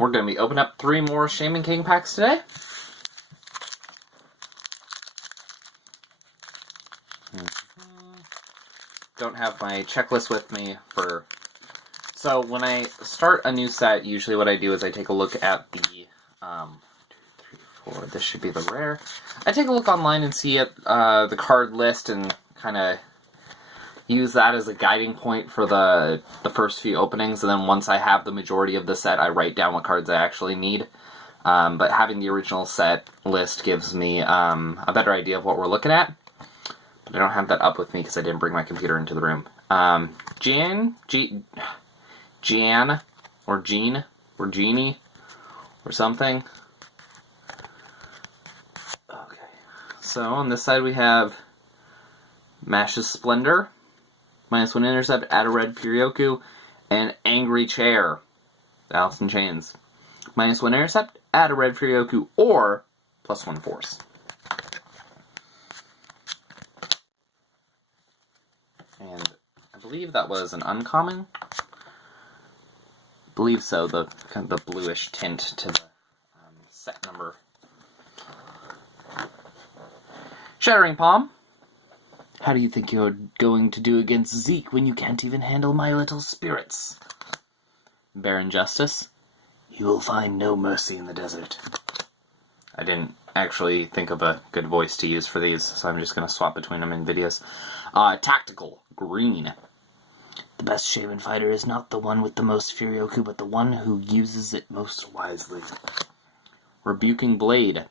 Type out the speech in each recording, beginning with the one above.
we're going to be opening up 3 more Shaman King packs today. Don't have my checklist with me for... So when I start a new set, usually what I do is I take a look at the... 2, 3, 4, this should be the rare. I take a look online and see the card list and kind of use that as a guiding point for the first few openings, and then once I have the majority of the set, I write down what cards I actually need. But having the original set list gives me a better idea of what we're looking at. But I don't have that up with me because I didn't bring my computer into the room. Jan, or Jean, or Jeannie, or something. Okay, so on this side we have Mash's Splendor, -1 intercept, add a red Furyoku, and Angry Chair, Alice in Chains. -1 intercept, add a red Furyoku, or +1 force. And I believe that was an uncommon. I believe so, the kind of the bluish tint to the set number. Shattering Palm. How do you think you're going to do against Zeke when you can't even handle my little spirits? Baron Justice. You will find no mercy in the desert. I didn't actually think of a good voice to use for these, so I'm just going to swap between them in videos. Tactical Green. The best Shaman fighter is not the one with the most Furyoku, but the one who uses it most wisely. Rebuking Blade.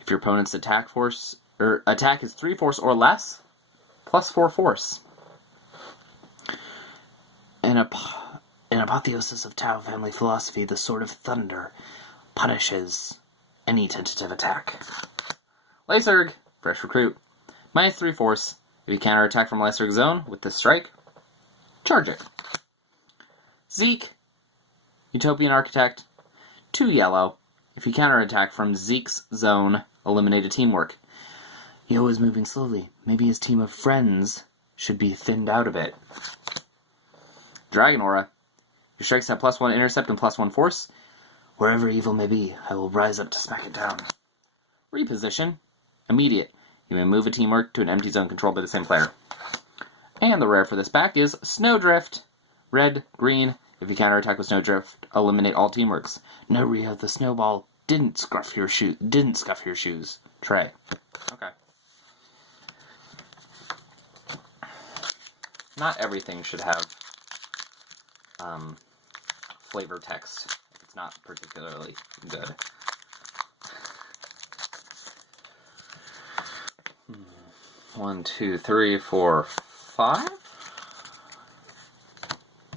If your opponent's attack is 3 force or less, +4 force. An apotheosis of Tao family philosophy, the Sword of Thunder punishes any tentative attack. Lyserg, fresh recruit. -3 force. If you counterattack from Lyserg zone with this strike, charge it. Zeke, Utopian Architect, 2 yellow. If you counterattack from Zeke's zone, eliminate a teamwork. Yo is moving slowly. Maybe his team of friends should be thinned out a bit. Dragon Aura. Your strikes have +1 intercept and +1 force. Wherever evil may be, I will rise up to smack it down. Reposition. Immediate. You may move a teamwork to an empty zone controlled by the same player. And the rare for this pack is Snowdrift. Red, green. If you counterattack with Snowdrift, eliminate all teamworks. No, Rio, the snowball didn't scuff your shoes. Trey. Okay. Not everything should have flavor text if it's not particularly good. One, 2, 3, 4, 5.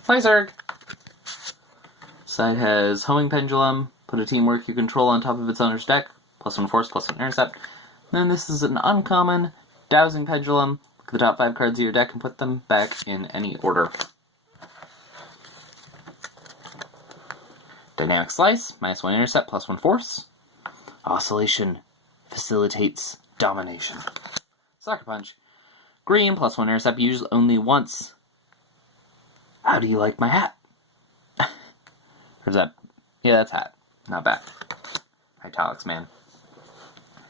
Lyserg. Side has Homing Pendulum. Put a teamwork you control on top of its owner's deck. +1 force, +1 intercept. Then this is an uncommon Dowsing Pendulum. Look at the top 5 cards of your deck and put them back in any order. Dynamic Slice, -1 intercept, +1 force. Oscillation facilitates domination. Sucker Punch. Green, +1 intercept, used only once. How do you like my hat? Or is that... Yeah, that's hat. Not bad. Italics, man.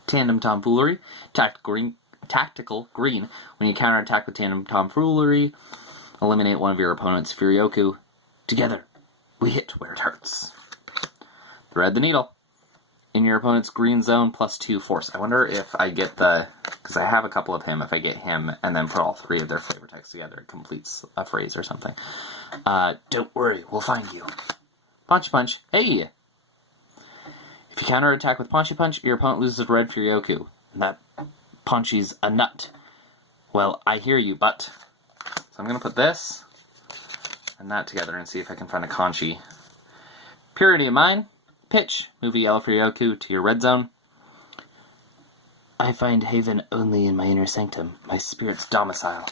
Tandem Tomfoolery. Tactical Green. When you counterattack with Tandem Tomfoolery, eliminate one of your opponent's Furyoku. Together, we hit where it hurts. Thread the Needle. In your opponent's green zone, +2 force. I wonder if I get the... Because I have a couple of him. If I get him and then put all 3 of their flavor texts together, it completes a phrase or something. Don't worry, we'll find you. Punchy Punch. Hey! If you counterattack with Punchy Punch, your opponent loses a red Furyoku. And that Punchy's a nut. Well, I hear you, but... So I'm going to put this and that together and see if I can find a Conchi. Purity of Mind. Pitch. Move a yellow Furyoku to your red zone. I find haven only in my inner sanctum, my spirit's domicile.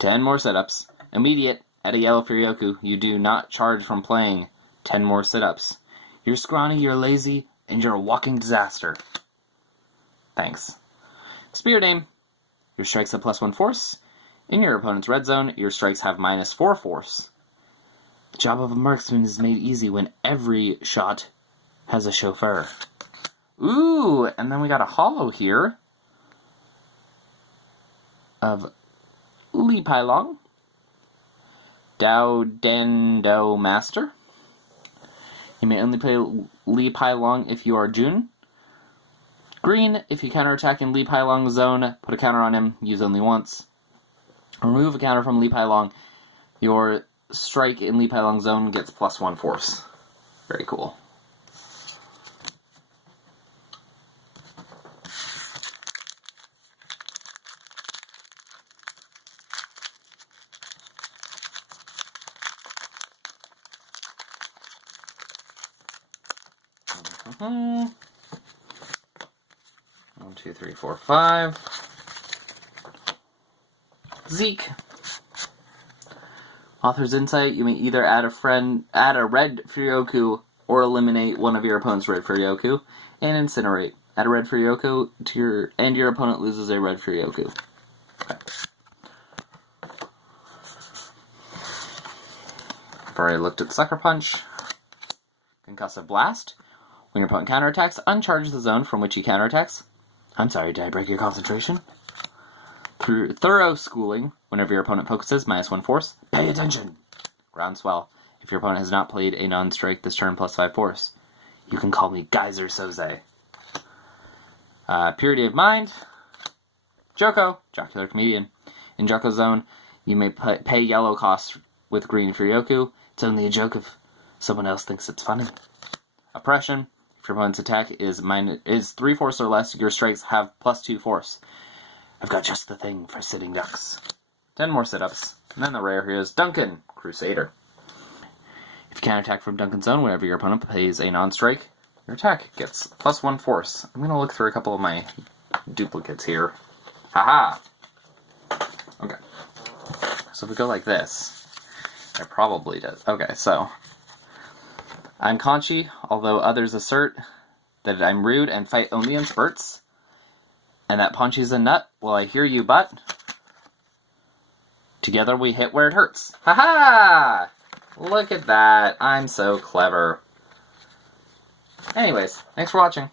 10 more sit-ups. Immediate. Add a yellow Furyoku. You do not charge from playing. 10 more sit-ups. You're scrawny, you're lazy, and you're a walking disaster. Thanks. Spirit Aim. Your strikes have +1 force. In your opponent's red zone, your strikes have -4 force. The job of a marksman is made easy when every shot has a chauffeur. Ooh, and then we got a holo here of Li Pailong, Dao Den Do Master. You may only play Li Pailong if you are Jun. Green, if you counterattack in Li Pailong's zone, put a counter on him, use only once. Remove a counter from Li Pailong. Your strike in Li Pailong's zone gets +1 force. Very cool. Mm-hmm. 1, 2, 3, 4, 5. Zeke. Author's Insight. You may either add a red Furyoku, or eliminate one of your opponent's red Furyoku, and incinerate. Add a red Furyoku to your opponent loses a red Furyoku. Okay. I've already looked at Sucker Punch. Concussive Blast. When your opponent counterattacks, uncharge the zone from which he counterattacks. I'm sorry, did I break your concentration? Through Thorough Schooling, whenever your opponent focuses, -1 force. Pay attention! Groundswell. If your opponent has not played a non-strike this turn, +5 force. You can call me Geyser Soze. Purity of Mind. Joko, Jocular Comedian. In Joko's zone, you may pay yellow costs with green Furyoku. It's only a joke if someone else thinks it's funny. Oppression. If your opponent's attack is 3 force or less, your strikes have +2 force. I've got just the thing for sitting ducks. 10 more sit-ups. And then the rare here is Duncan, Crusader. If you counterattack from Duncan's zone, whenever your opponent plays a non-strike, your attack gets +1 force. I'm going to look through a couple of my duplicates here. Haha! Okay. So if we go like this, it probably does. Okay, so I'm Conchi, although others assert that I'm rude and fight only in spurts, and that Ponchi's a nut. Well, I hear you, but together we hit where it hurts. Haha! Look at that. I'm so clever. Anyways, thanks for watching.